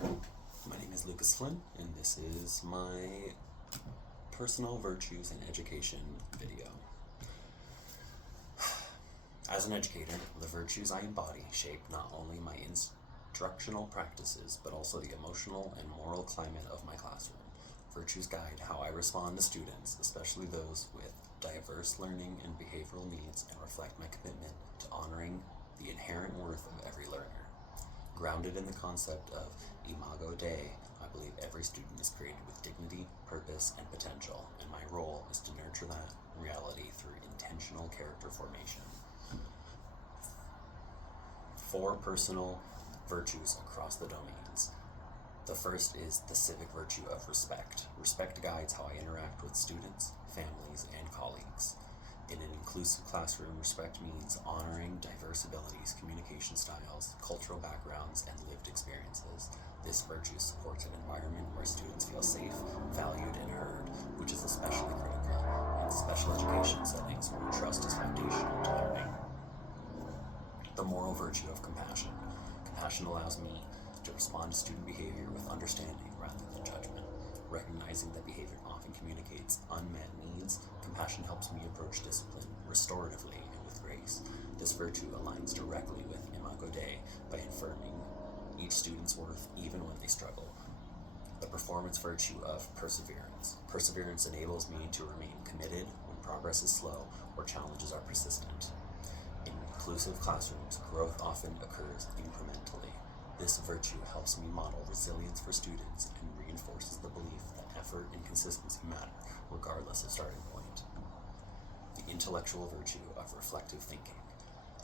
My name is Lucas Flynn, and this is my personal virtues and education video. As an educator, the virtues I embody shape not only my instructional practices, but also the emotional and moral climate of my classroom. Virtues guide how I respond to students, especially those with diverse learning and behavioral needs, and reflect my commitment to honoring the inherent worth of every learner. Grounded in the concept of Imago Dei, I believe every student is created with dignity, purpose, and potential, and my role is to nurture that reality through intentional character formation. 4 personal virtues across the domains. The first is the civic virtue of respect. Respect guides how I interact with students, families, and colleagues. In an inclusive classroom, respect means honoring diverse abilities, communication styles, cultural backgrounds, and lived experiences. This virtue supports an environment where students feel safe, valued, and heard, which is especially critical in special education settings where trust is foundational to learning. The moral virtue of compassion. Compassion allows me to respond to student behavior with understanding rather than judgment. Recognizing that behavior often communicates unmet needs, compassion helps me approach discipline restoratively and with grace. This virtue aligns directly with Imago Dei by affirming each student's worth even when they struggle. The performance virtue of perseverance. Perseverance enables me to remain committed when progress is slow or challenges are persistent. In inclusive classrooms, growth often occurs incrementally. This virtue helps me model resilience for students and reinforces the belief that effort and consistency matter, regardless of starting point. The intellectual virtue of reflective thinking.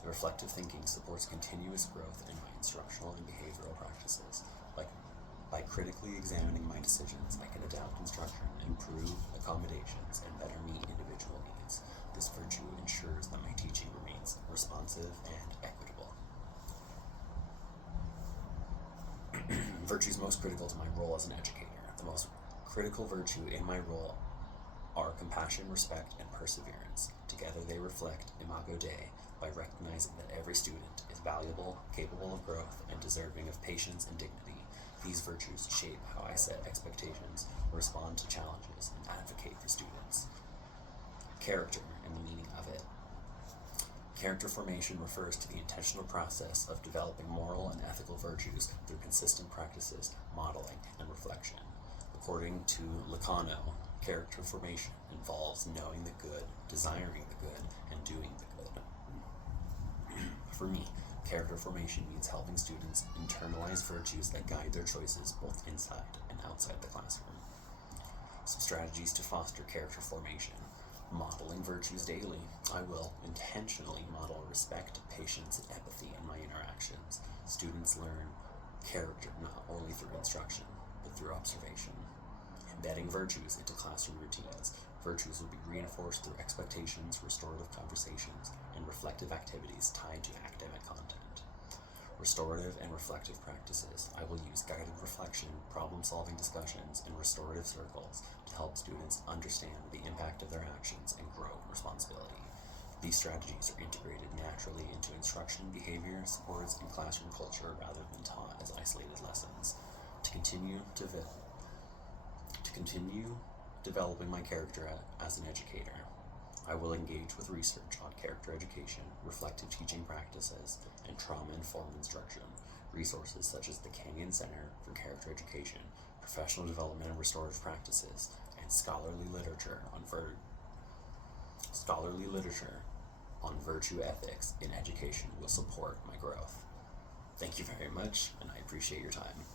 The reflective thinking supports continuous growth in my instructional and behavioral practices. By critically examining my decisions, I can adapt instruction, improve accommodations, and better meet individual needs. This virtue ensures that my teaching remains responsive and equitable. Virtues most critical to my role as an educator. The most critical virtue in my role are compassion, respect, and perseverance. Together they reflect Imago Dei by recognizing that every student is valuable, capable of growth, and deserving of patience and dignity. These virtues shape how I set expectations, respond to challenges, and advocate for students. Character and the meaning of it. Character formation refers to the intentional process of developing moral and ethical virtues through consistent practices, modeling, and reflection. According to Lacanau, character formation involves knowing the good, desiring the good, and doing the good. For me, character formation means helping students internalize virtues that guide their choices both inside and outside the classroom. Some strategies to foster character formation. Modeling virtues daily. I will intentionally model respect, patience, and empathy in my interactions. Students learn character not only through instruction, but through observation. Embedding virtues into classroom routines. Virtues will be reinforced through expectations, restorative conversations, and reflective activities tied to academic content. Restorative and reflective practices. I will use guided reflection, problem-solving discussions, and restorative circles to help students understand the impact of their actions and grow responsibility. These strategies are integrated naturally into instruction, behavior, supports, and classroom culture rather than taught as isolated lessons. To continue developing my character as an educator, I will engage with research on character education, reflective teaching practices, and trauma-informed instruction. Resources such as the Kenyon Center for Character Education, professional development and restorative practices, and scholarly literature on virtue ethics in education will support my growth. Thank you very much, and I appreciate your time.